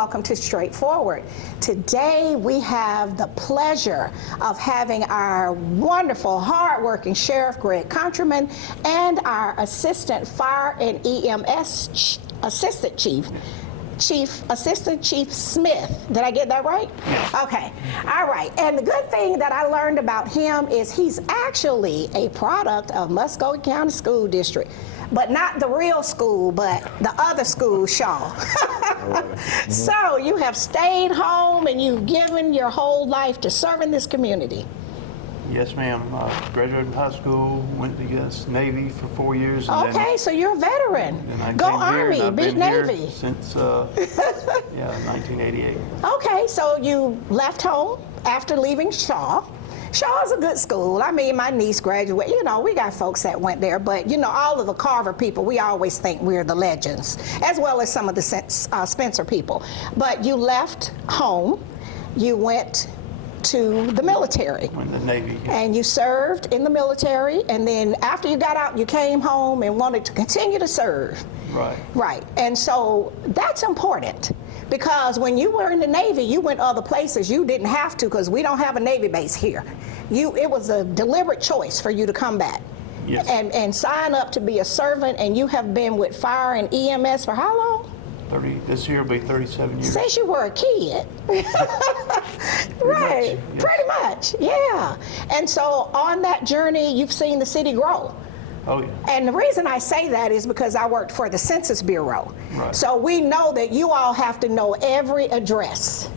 welcome to Straightforward. Today we have the pleasure of having our wonderful, hardworking Sheriff Greg Countryman and our Assistant Fire and EMS Assistant Chief Smith. Did I get that right? Okay. All right. And the good thing that I learned about him is he's actually a product of Muscogee County School District. But not the real school, but the other school, Shaw. So you have stayed home and you've given your whole life to serving this community. Yes, ma'am. Graduated high school, went to the Navy for 4 years. And okay, so you're a veteran. Go Army, beat Navy. Since 1988. Okay, so you left home after leaving Shaw. Shaw's a good school. I mean, my niece graduated. You know, we got folks that went there, but you know, all of the Carver people, we always think we're the legends, as well as some of the Spencer people. But you left home, you went to the military. Went to the Navy. And you served in the military, and then after you got out, you came home and wanted to continue to serve. Right. Right. And so that's important. Because when you were in the Navy, you went other places. You didn't have to because we don't have a Navy base here. It was a deliberate choice for you to come back. Yes. And sign up to be a servant, and you have been with Fire and EMS for how long? This year will be 37 years. Since you were a kid. Right, much, yes. Pretty much, yeah. And so on that journey, you've seen the city grow. Oh, yeah. And the reason I say that is because I worked for the Census Bureau. Right. So we know that you all have to know every address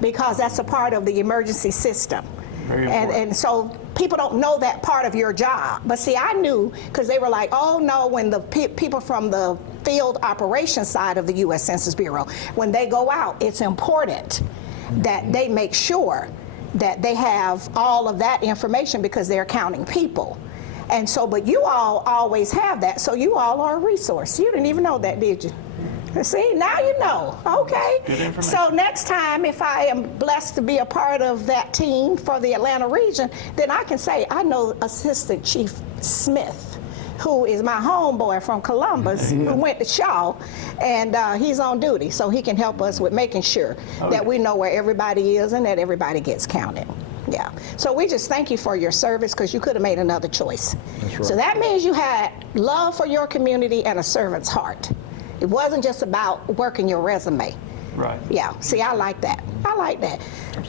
because that's a part of the emergency system. Very important. And so people don't know that part of your job. But see, I knew because they were like, oh no, when the people from the field operations side of the U.S. Census Bureau, when they go out, it's important that they make sure that they have all of that information because they're counting people. And so, but you all always have that, so you all are a resource. You didn't even know that, did you? See, now you know. Okay. Good information. So next time, if I am blessed to be a part of that team for the Atlanta region, then I can say, I know Assistant Chief Smith, who is my homeboy from Columbus, who went to Shaw, and he's on duty, so he can help us with making sure that we know where everybody is and that everybody gets counted. Yeah. So we just thank you for your service because you could have made another choice. That's right. So that means you had love for your community and a servant's heart. It wasn't just about working your resume. Right. Yeah. See, I like that. I like that.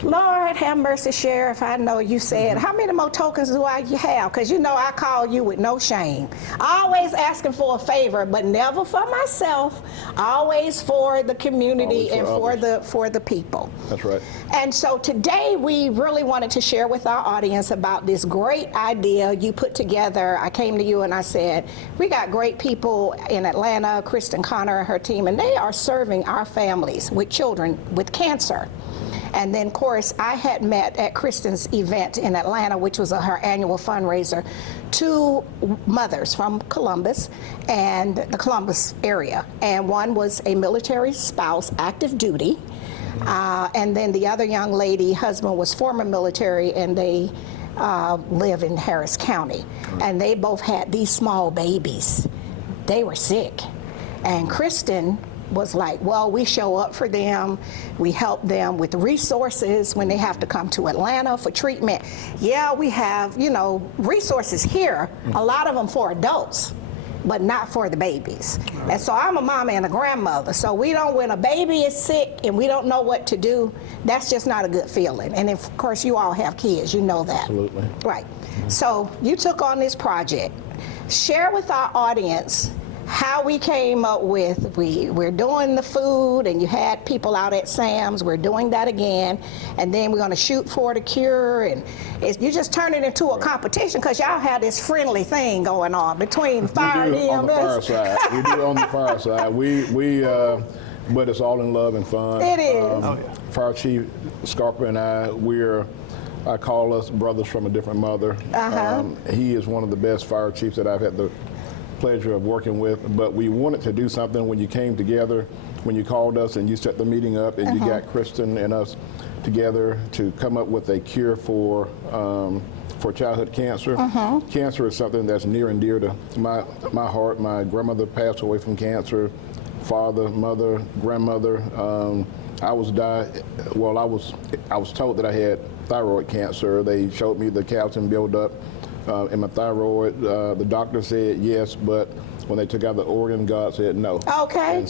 Lord have mercy, Sheriff. I know you said, how many more tokens do I have? Because you know I call you with no shame. Always asking for a favor, but never for myself. Always for the community and for the people. That's right. And so today we really wanted to share with our audience about this great idea you put together. I came to you and I said, we got great people in Atlanta, Kristen Connor and her team, and they are serving our families with children with cancer. And then, of course, I had met at Kristen's event in Atlanta, which was her annual fundraiser, 2 mothers from Columbus and the Columbus area. And one was a military spouse, active duty. And then the other young lady, husband was former military, and they live in Harris County. And they both had these small babies. They were sick. And Kristen was like, well, we show up for them. We help them with resources when they have to come to Atlanta for treatment. Yeah, we have, you know, resources here, a lot of them for adults, but not for the babies. And so I'm a mama and a grandmother. So we don't, when a baby is sick and we don't know what to do, that's just not a good feeling. And of course, you all have kids, you know that. Absolutely. Right. So you took on this project. Share with our audience how we came up with, we're doing the food, and you had people out at Sam's, we're doing that again, and then we're gonna shoot for the cure, and you just turn it into a competition because y'all had this friendly thing going on between fire and EMS. On the fire side. We do it on the fire side. But it's all in love and fun. It is. Fire Chief Scarpa and I call us brothers from a different mother. He is one of the best fire chiefs that I've had the pleasure of working with, but we wanted to do something when you came together, when you called us and you set the meeting up and you got Kristen and us together to come up with a cure for childhood cancer. Cancer is something that's near and dear to my heart. My grandmother passed away from cancer father, mother, grandmother. I was told that I had thyroid cancer. They showed me the calcium buildup in my thyroid. The doctor said yes, but when they took out the organ, God said no. Okay. And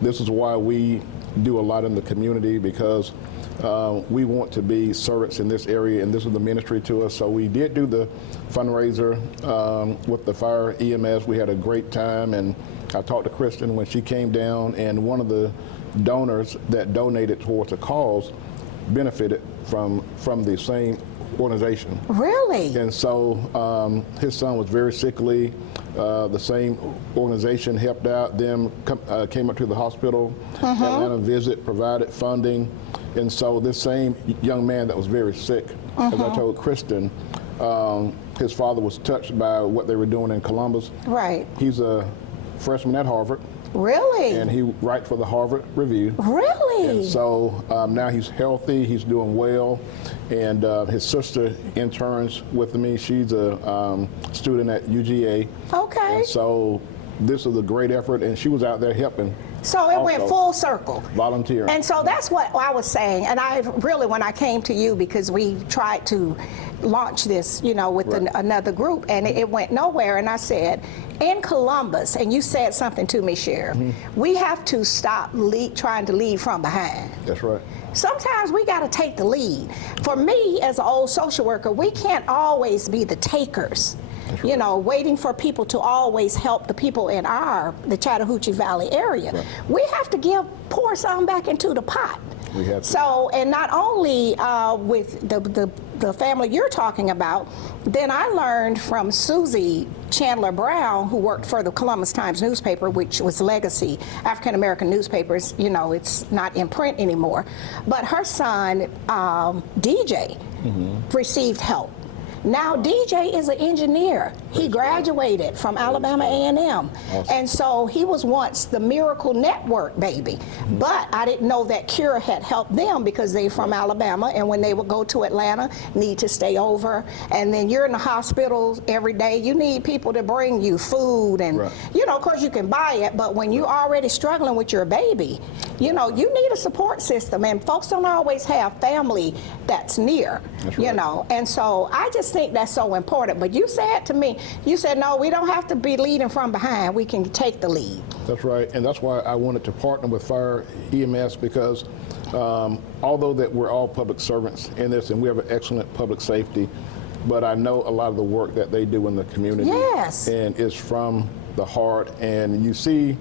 this is why we do a lot in the community, because we want to be servants in this area, and this is the ministry to us. So we did do the fundraiser with the fire EMS. We had a great time, and I talked to Kristen when she came down, and one of the donors that donated towards the cause benefited from the same organization. Really? And so his son was very sickly. The same organization helped out them, came up to the hospital, Atlanta visit, provided funding. And so this same young man that was very sick, as I told Kristen, his father was touched by what they were doing in Columbus. Right. He's a freshman at Harvard. Really? And he writes for the Harvard Review. Really? And so now he's healthy, he's doing well, and his sister interns with me. She's a student at UGA. Okay. And so this is a great effort, and she was out there helping. So it went full circle. Volunteering. And so that's what I was saying. And I really, when I came to you, because we tried to launch this, with another group, and it went nowhere. And I said, in Columbus, and you said something to me, Sheriff, we have to stop trying to lead from behind. That's right. Sometimes we got to take the lead. For me, as an old social worker, we can't always be the takers. Waiting for people to always help the people in the Chattahoochee Valley area. Right. We have to pour some back into the pot. We have to. So, and not only with the family you're talking about, then I learned from Susie Chandler Brown, who worked for the Columbus Times newspaper, which was legacy African American newspapers. It's not in print anymore. But her son, DJ, received help. Now DJ is an engineer. He graduated from Alabama A&M. Awesome. And so he was once the Miracle Network baby. But I didn't know that Cure had helped them, because they're from Alabama, and when they would go to Atlanta, need to stay over. And then you're in the hospital every day. You need people to bring you food, and of course you can buy it, but when you're already struggling with your baby, you need a support system, and folks don't always have family that's near. That's right. And so I just think that's so important. But you said to me, no, we don't have to be leading from behind. We can take the lead. That's right, and that's why I wanted to partner with Fire EMS, because although that we're all public servants in this, and we have an excellent public safety, but I know a lot of the work that they do in the community. Yes. And it's from the heart, and you see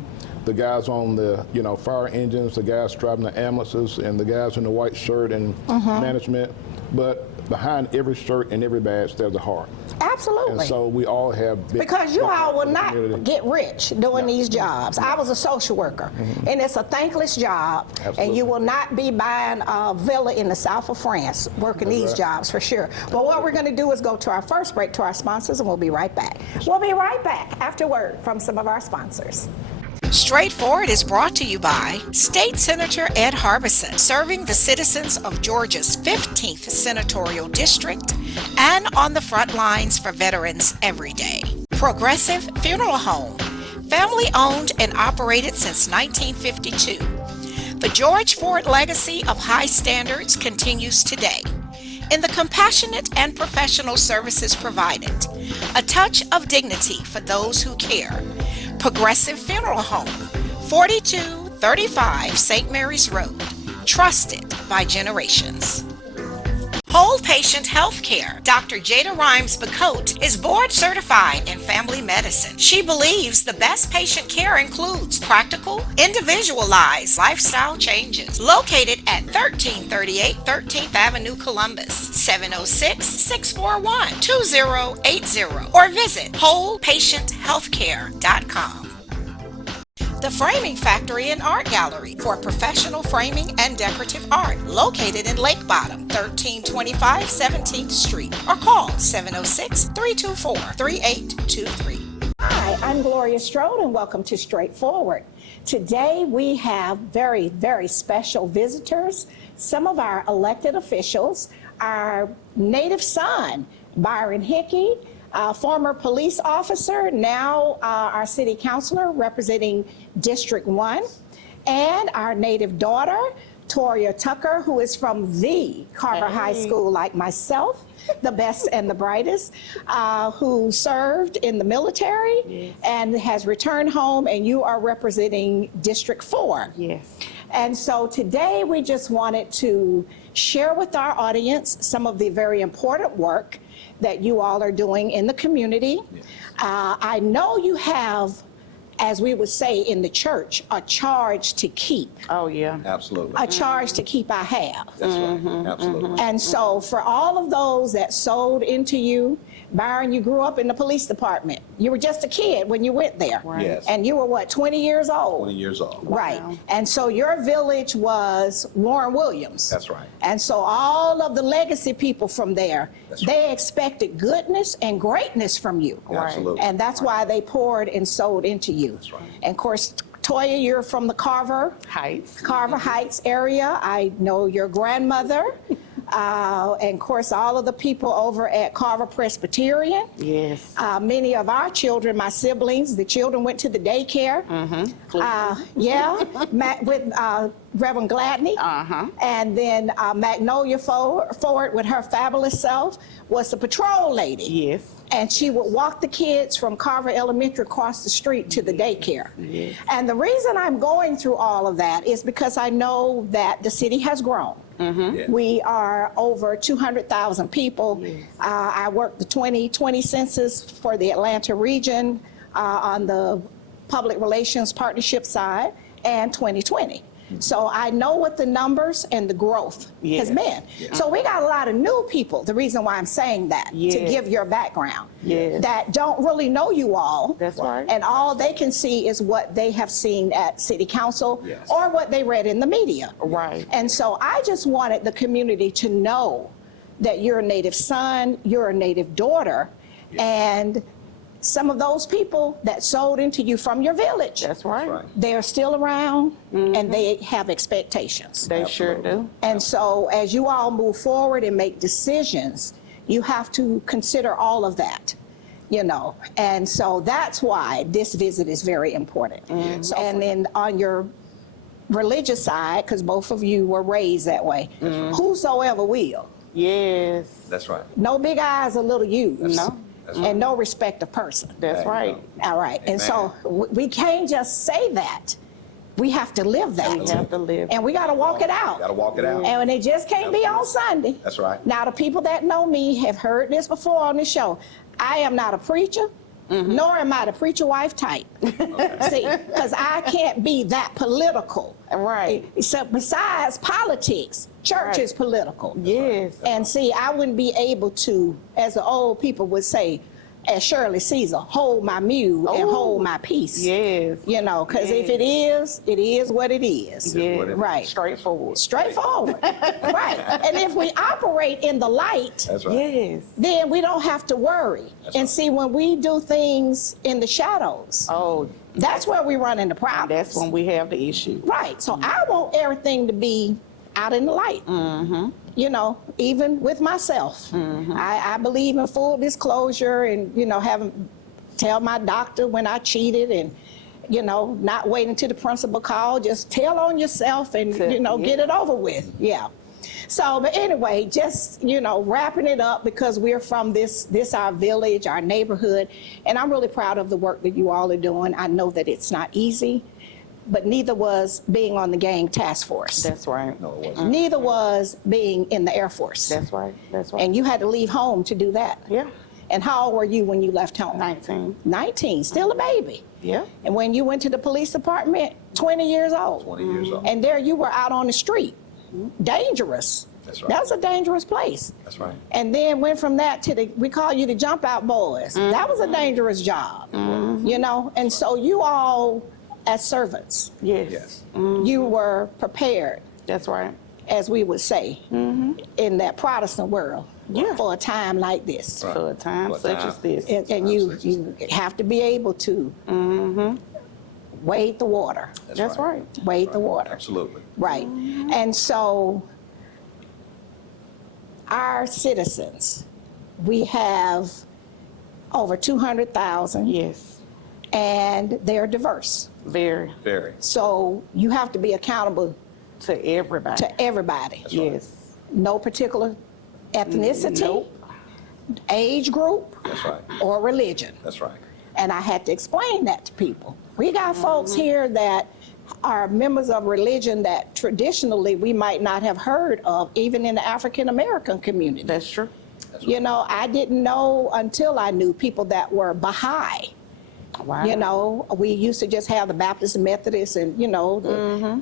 the guys on the fire engines, the guys driving the ambulances, and the guys in the white shirt and management, but behind every shirt and every badge, there's a heart. Absolutely. And so we all have because you all will not get rich doing these jobs. I was a social worker, and it's a thankless job. Absolutely. And you will not be buying a villa in the south of France working these jobs for sure. But what we're going to do is go to our first break to our sponsors, and we'll be right back. We'll be right back after word from some of our sponsors. Straightforward is brought to you by State Senator Ed Harbison, serving the citizens of Georgia's 15th Senatorial District and on the front lines for veterans every day. Progressive Funeral Home, family owned and operated since 1952. The George Ford legacy of high standards continues today in the compassionate and professional services provided, a touch of dignity for those who care. Progressive Funeral Home, 4235 St. Mary's Road, trusted by generations. Whole Patient Healthcare. Dr. Jada Rimes-Bacote is board certified in family medicine. She believes the best patient care includes practical, individualized lifestyle changes. Located at 1338 13th Avenue, Columbus, 706-641-2080, or visit wholepatienthealthcare.com. The Framing Factory and Art Gallery for professional framing and decorative art, located in Lake Bottom, 1325 17th Street, or call 706-324-3823. Hi, I'm Gloria Strode, and welcome to Straightforward. Today we have very, very special visitors, some of our elected officials, our native son, Byron Hickey, former police officer, now our city councilor representing District 1, and our native daughter, Toria Tucker, who is from the Carver High School, like myself, the best and the brightest, who served in the military and has returned home, and you are representing District 4. Yes. And so today we just wanted to share with our audience some of the very important work that you all are doing in the community. I know you have, as we would say in the church, a charge to keep. Oh, yeah. Absolutely. A charge to keep I have. That's right. Absolutely. And so for all of those that sold into you, Byron, you grew up in the police department. You were just a kid when you went there. Right. Yes. And you were what, 20 years old? 20 years old. Right. Wow. And so your village was Warren Williams. That's right. And so all of the legacy people from there, That's they expected goodness and greatness from you. Absolutely. And that's why they poured and sold into you. That's right. And of course, Toya, you're from the Carver Heights area. I know your grandmother. And of course, all of the people over at Carver Presbyterian. Yes. Many of our children, my siblings, the children went to the daycare. With Reverend Gladney. And then Magnolia Ford with her fabulous self was the patrol lady. Yes. And she would walk the kids from Carver Elementary across the street to the daycare. Yes. And the reason I'm going through all of that is because I know that the city has grown. Yes. We are over 200,000 people. Yes. I worked the 2020 census for the Atlanta region on the public relations partnership side, and 2020. So I know what the numbers and the growth has been. Yes. So we got a lot of new people, the reason why I'm saying that, to Yes. give your background, Yes. that don't really know you all. That's right. And all they can see is what they have seen at city council Yes. or what they read in the media. Right. And so I just wanted the community to know that you're a native son, you're a native daughter, and some of those people that sold into you from your village, That's right. Right. they're still around and they have expectations. They sure do. And so as you all move forward and make decisions, you have to consider all of that, you know. And so that's why this visit is very important. So, and then on your religious side, because both of you were raised that way, whosoever will. Yes. That's right. No big eyes or little U's. No. That's right. And no respect of person. That's There you right. go. All right. And so Amen. we can't just say that. We have to live that. We have to live. And we got to walk it out. Got to walk it out. And it just can't be on Sunday. That's right. Now, the people that know me have heard this before on the show. I am not a preacher, nor am I the preacher wife type. See, because I can't be that political. Right. So besides politics, church Right. is political. Yes. And see, I wouldn't be able to, as the old people would say, as Shirley Caesar, hold my mule and Oh, hold my peace. Yes. You know, because if it is what it is. Yes. what it is. Right. Straightforward. Straightforward. Right. And if we operate in the light, That's right. Yes. then we don't have to worry. That's And right. see, when we do things in the shadows, Oh, that's where we run into problems. that's when we have the issue. Right. So I want everything to be out in the light. You know, even with myself. I believe in full disclosure and, you know, having tell my doctor when I cheated and, you know, not waiting till the principal call, just tell on yourself and, you know, get it over with. Yeah. So, but anyway, just, you know, wrapping it up because we're from this our village, our neighborhood, and I'm really proud of the work that you all are doing. I know that it's not easy, but neither was being on the gang task force. That's right. No, it wasn't. Neither was being in the Air Force. That's right. That's right. And you had to leave home to do that. Yeah. And how old were you when you left home? 19. 19, still a baby. Yeah. And when you went to the police department, 20 years old. 20 years old. And there you were out on the street. Dangerous. That's right. That was a dangerous place. That's right. And then went from that to we call you the jump out boys. That was a dangerous job, you know? And so you all, as servants, Yes. Yes. you were prepared, That's right. as we would say, in that Protestant world Yeah. for a time like this. Right. For a time For a such time. as this. And you have to be able to wade the water, That's right. wade the water. Absolutely. Right. And so our citizens, we have over 200,000, Yes, and they're diverse. very, Very. So you have to be accountable to everybody. to everybody. Yes. No particular ethnicity, Nope. age group, That's right. or religion. That's right. And I had to explain that to people. We got folks here that are members of religion that traditionally we might not have heard of, even in the African American community. That's true. You know, I didn't know until I knew people that were Baha'i. Wow. You know, we used to just have the Baptist and Methodist and, you know,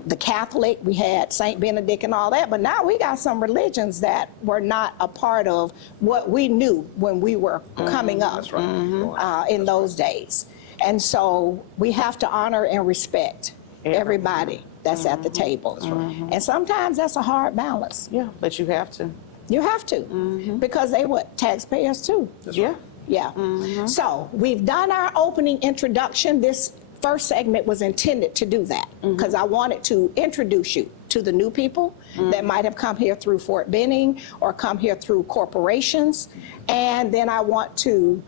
the Catholic, we had St. Benedict and all that, but now we got some religions that were not a part of what we knew when we were coming up That's right. in those days. And so we have to honor and respect everybody that's at the table. And sometimes that's a hard balance. Yeah, but you have to. You have to, because they what, taxpayers too. Yeah. Yeah. So we've done our opening introduction. This first segment was intended to do that because I wanted to introduce you to the new people that might have come here through Fort Benning or come here through corporations. And then I want to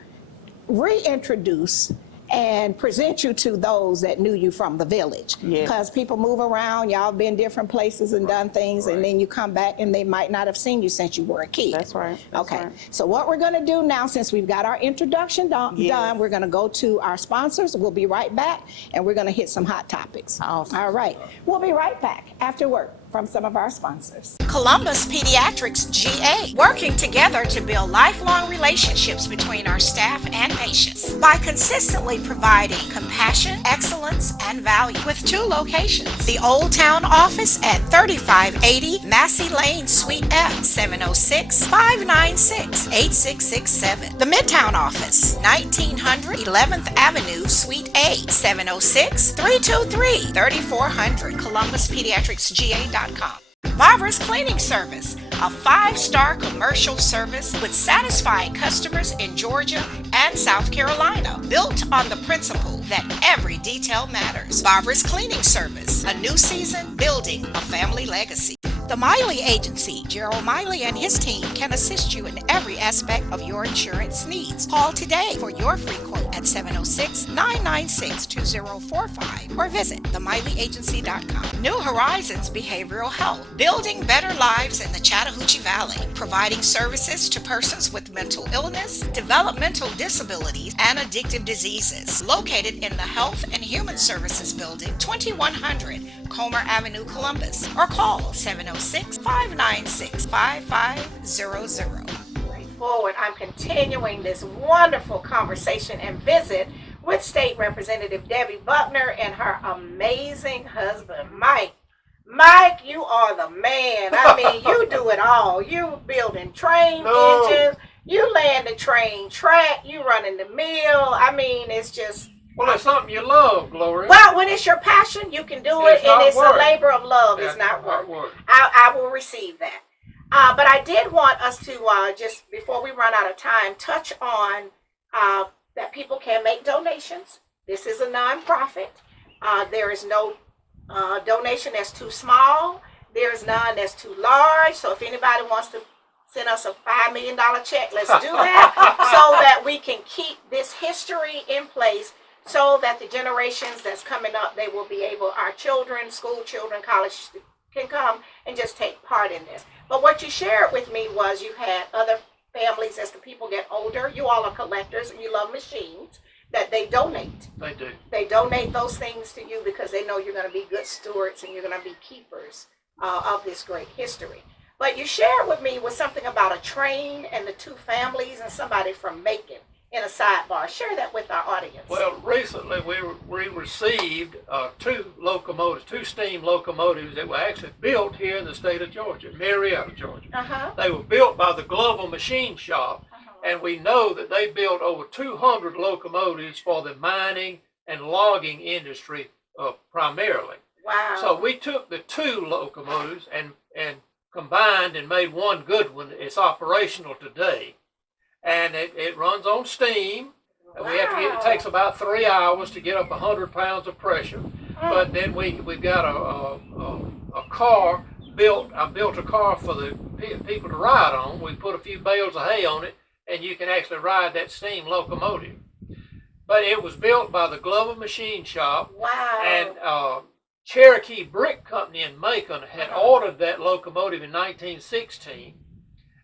reintroduce and present you to those that knew you from the village. Yes. Because people move around, y'all been different places and done things, and then you come back and they might not have seen you since you were a kid. That's right. That's Okay, right. so what we're gonna do now, since we've got our introduction done, we're gonna go to our sponsors. We'll be right back, and we're gonna hit some hot topics. Awesome. All right, we'll be right back after work from some of our sponsors. Columbus Pediatrics GA, working together to build lifelong relationships between our staff and patients by consistently providing compassion, excellence, and value with 2 locations. The Old Town office at 3580 Massey Lane, Suite F, 706-596-8667. The Midtown office, 1900 11th Avenue, Suite A, 706-323-3400. ColumbusPediatricsGA.com. Barbara's Cleaning Service, a 5-star commercial service with satisfied customers in Georgia and South Carolina, built on the principle that every detail matters. Barbara's Cleaning Service, a new season building a family legacy. The Miley Agency, Gerald Miley and his team can assist you in every aspect of your insurance needs. Call today for your free quote at 706-996-2045 or visit themiley.agency.com. New Horizons Behavioral Health, building better lives in the Chattahoochee Valley, providing services to persons with mental illness, developmental disabilities, and addictive diseases. Located in the Health and Human Services Building, 2100 Comer Avenue, Columbus, or call 706-596-5500. Forward, I'm continuing this wonderful conversation and visit with State Representative Debbie Buckner and her amazing husband, Mike. Mike, you are the man. I mean, you do it all. You building train engines, you laying the train track, you running the mill. I mean, it's just... Well, it's something you love, Gloria. Well, when it's your passion, you can do it, It's not and it's work. a labor of love. It's Yeah, not work. work. I will receive that. But I did want us to, just before we run out of time, touch on that people can make donations. This is a nonprofit. There is no donation that's too small. There is none that's too large. So if anybody wants to send us a $5 million check, let's do that so that we can keep this history in place, so that the generations that's coming up, they will be able, our children, school children, college can come and just take part in this. But what you shared with me was you had other families, as the people get older, you all are collectors and you love machines, that they donate. They do. They donate those things to you because they know you're going to be good stewards and you're going to be keepers of this great history. But you shared with me was something about a train and the 2 families and somebody from Macon in a sidebar. Share that with our audience. Well, recently we received 2 locomotives, 2 steam locomotives that were actually built here in the state of Georgia, Marietta, Georgia. They were built by the Glover Machine Shop, and we know that they built over 200 locomotives for the mining and logging industry primarily. Wow. So we took the 2 locomotives and combined and made one good one. It's operational today. And it runs on steam. And we have to it takes about 3 hours to get up 100 pounds of pressure. But then we've got a car built. I built a car for the people to ride on. We put a few bales of hay on it, and you can actually ride that steam locomotive. But it was built by the Glover Machine Shop, Wow. and Cherokee Brick Company in Macon had ordered that locomotive in 1916,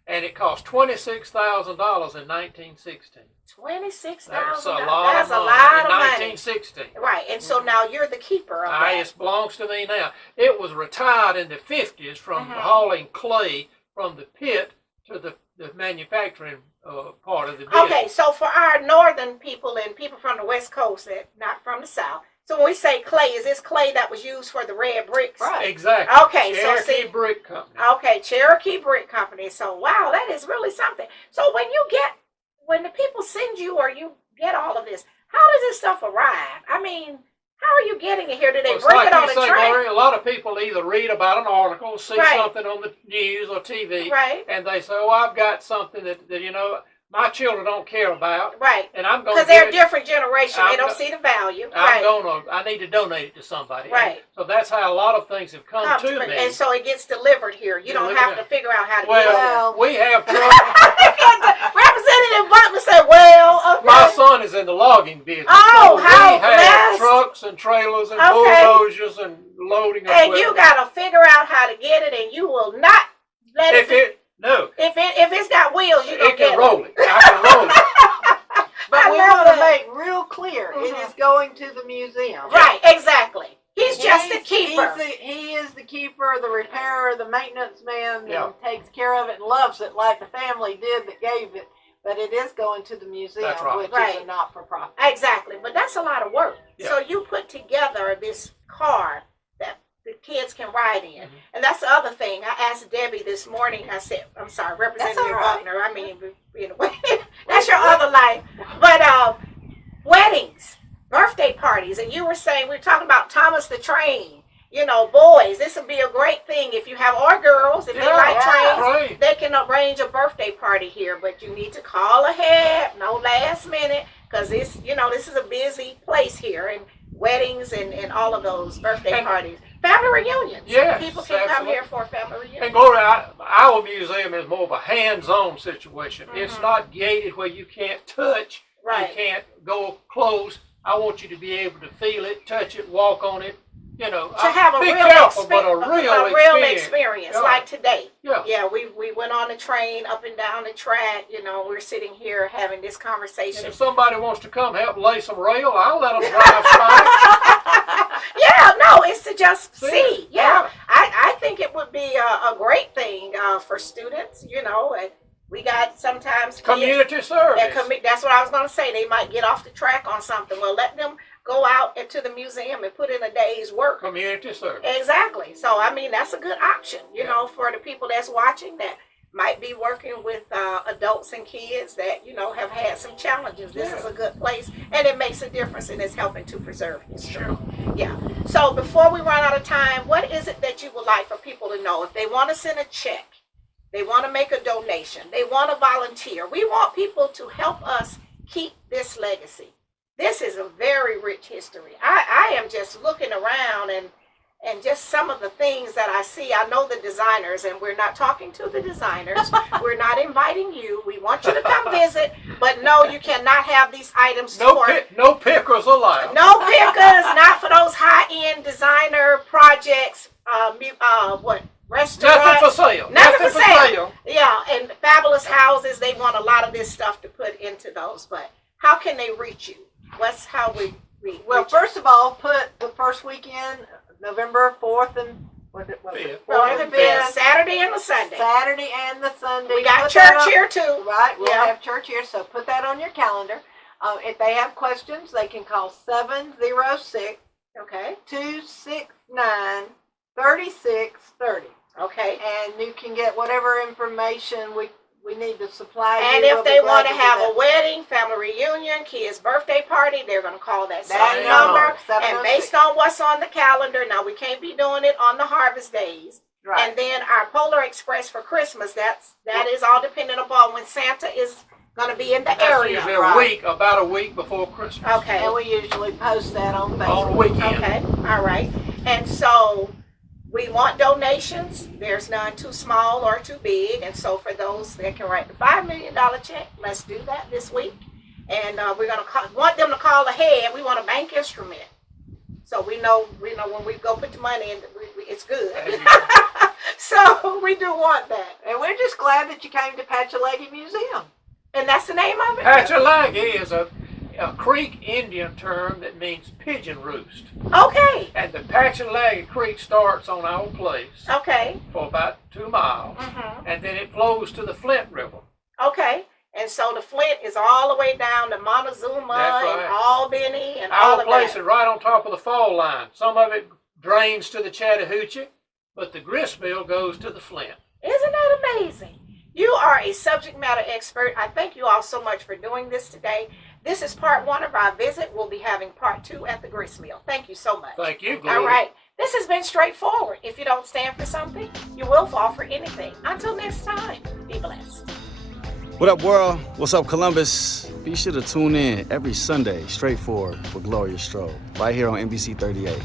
and it cost $26,000 in 1916. $26,000. That's a lot That's of a money lot in of money. 1916. Right, and so now you're the keeper of that. It belongs to me now. It was retired in the 50s from hauling clay from the pit to the manufacturing part of the business. Okay, so for our northern people and people from the West Coast, not from the South, so when we say clay, is this clay that was used for the red bricks? Right. Exactly. Okay, so Cherokee see, Brick Company. Okay, Cherokee Brick Company. So wow, that is really something. So when the people send you or you get all of this, how does this stuff arrive? I mean, how are you getting it here? Do they Well, bring it on you a say, train? Gloria, a lot of people either read about an article, see Right. something on the news or TV, Right. and they say, "Oh, I've got something that you know my children don't care about, Right. and I'm going Because to they're a different generation. They I'm don't go- see the value. I need to donate it to somebody." Right. And so that's how a lot of things have come to me. And so it gets delivered here. You don't have to figure out how to get it. Well, we have trucks. Representative Butler said, well, okay. My son is in the logging business. Oh, so how we have blessed. trucks and trailers and Okay. bulldozers and loading And equipment. you got to figure out how to get it, and you will not let if if it's got wheels, you don't it get can roll it. I can roll it. But I we love want to that. make real clear, it Mhm. is going to the museum. Right, exactly. He's just the keeper. He is the keeper, the repairer, the maintenance man, Yeah. and takes care of it and loves it like the family did that gave it. But it is going to the museum, That's right. which Right. is a not-for-profit. Exactly, but that's a lot of work. Yeah. So you put together this car that the kids can ride in. Mhm. And that's the other thing. I asked Debbie this morning, I said, I'm sorry, Representative all right. Buckner, I mean, you know, that's your other life. But weddings, birthday parties, and you were saying, we were talking about Thomas the Train. You know, boys, this would be a great thing if you have, or girls, if they like trains, right. they can arrange a birthday party here, but you need to call ahead, no last minute, because this is a busy place here, and weddings and all of those birthday And- parties, family reunions. Yes, People can come absolutely. here for a family reunion. And Gloria, our museum is more of a hands-on situation. It's Mhm. not gated where you can't touch, Right. you can't go close. I want you to be able to feel it, touch it, walk on it. You know, To have a be real, careful, but a real experience, Yeah. like today. Yeah. Yeah, we went on the train up and down the track. You know, we're sitting here having this And conversation. if somebody wants to come help lay some rail, I'll let them drive by. Yeah, no, it's to just See? see. Yeah, Yeah. I think it would be a great thing for students. You know, and we got sometimes kids Community service. that's what I was going to say. They might get off the track on something. Well, let them go out into the museum and put in a day's work. Community service. Exactly. So, I mean, that's a good option, you know, for the people that's watching that might be working with adults and kids that, you know, have had some challenges. This is a good place, and it makes a difference, and it's helping to preserve history. Sure. Yeah. So, before we run out of time, what is it that you would like for people to know? If they want to send a check, they want to make a donation, they want to volunteer, we want people to help us keep this legacy. This is a very rich history. I am just looking around and just some of the things that I see. I know the designers, and we're not talking to the designers. We're not inviting you. We want you to come visit, but no, you cannot have these items No, stored. no pickers allowed. No pickers, not for those high-end designer projects. Restaurants. Nothing for sale. Nothing for sale. Yeah, and fabulous houses. They want a lot of this stuff to put into those. But how can they reach you? What's how we Well, reach you? first of all, put the first weekend, November 4th and Fifth. 4th and Yeah, 5th, Saturday and the Sunday. Saturday and the Sunday. We got Put that church on- here too. Right, we'll Yeah. have church here, so put that on your calendar. If they have questions, they can call 706 Okay. 269 3630. Okay. And you can get whatever information we need to supply And you. if We'll be they glad want to do have that. a wedding, family reunion, kids' birthday party, they're going to call that That same number, number. 706. And based on what's on the calendar, now we can't be doing it on the harvest days. Right. And then our Polar Express for Christmas, that is all dependent upon when Santa is going to be in the That's area. usually Right. about a week before Christmas. Okay. And we usually post that on On Facebook. the weekend. Okay. All right. And so We want donations. There's none too small or too big. And so for those that can write the $5 million check, let's do that this week. And we're going to want them to call ahead. We want a bank instrument. So we know when we go put the money in, it's good. So we do want that. And we're just glad that you came to Patchalaggy Museum. And that's the name of it? Patchalaggy is a Creek Indian term that means pigeon roost. Okay. And the Patchalaggy Creek starts on our place Okay. for about 2 miles, and then it flows to the Flint River. Okay. And so the Flint is all the way down to Montezuma That's right. and Albany and all Our of place that. is right on top of the fall line. Some of it drains to the Chattahoochee, but the gristmill goes to the Flint. Isn't that amazing? You are a subject matter expert. I thank you all so much for doing this today. This is part 1 of our visit. We'll be having part 2 at the gristmill. Thank you so much. Thank you, Gloria. All right. This has been straightforward. If you don't stand for something, you will fall for anything. Until next time, be blessed. What up, world? What's up, Columbus? Be sure to tune in every Sunday, Straightforward with Gloria Strode, right here on NBC 38.